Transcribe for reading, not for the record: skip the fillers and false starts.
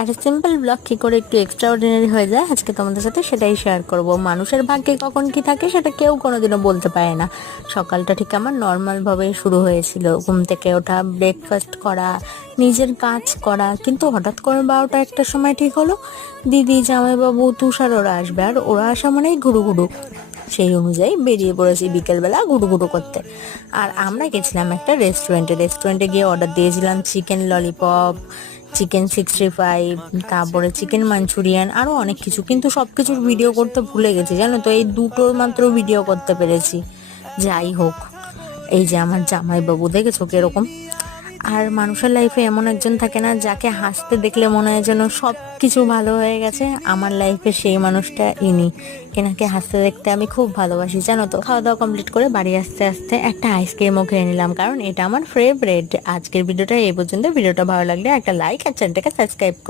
একটা simple blog কি করে একটু এক্সট্রা অর্ডিনারি হয়ে যায় আজকে তোমাদের সাথে সেটাই শেয়ার করব। মানুষের ভাগ্যে কখন কি থাকে সেটা কেউ কোনোদিনও বলতে পারে না। সকালটা ঠিক আমার নর্মাল ভাবে শুরু হয়েছিল, ঘুম থেকে ওঠা, ব্রেকফাস্ট করা, নিজের কাজ করা, কিন্তু হঠাৎ করে 12টা 1টার সময় ঠিক হলো দিদি, জামাইবাবু, তুষার ওরা আসবে, আর ওরা আসা মানেই ঘুরু ঘুরু। সেই অনুযায়ী বেরিয়ে পড়েছি বিকেলবেলা ঘুরু ঘুরু করতে। আর আমরা গেছিলাম একটা রেস্টুরেন্টে গিয়ে অর্ডার দিয়েছিলাম চিকেন ললিপপ, চিকেন 65, তারপরে চিকেন মাঞ্চুরিয়ান, আরো অনেক কিছু, কিন্তু সবকিছুর ভিডিও করতে ভুলে গেছি জানো তো, এই দুটোর মাত্র ভিডিও করতে পেরেছি। যাই হোক, এই যে আমার জামাইবাবু দেখেছো কিরকম। আর মানুষের লাইফে এমন একজন থাকে না যাকে হাসতে দেখলে মনে হয় যেন সব কিছু ভালো হয়ে গেছে। আমার লাইফে সেই মানুষটা ইনি। এনাকে হাসতে দেখতে আমি খুব ভালোবাসি জানো তো। খাওয়া দাওয়া কমপ্লিট করে বাড়ি আসতে আসতে একটা আইসক্রিমও খেয়ে নিলাম, কারণ এটা আমার ফেভারিট। আজকের ভিডিওটা এই পর্যন্ত। ভিডিওটা ভালো লাগলে একটা লাইক আর চ্যানেলটাকে সাবস্ক্রাইব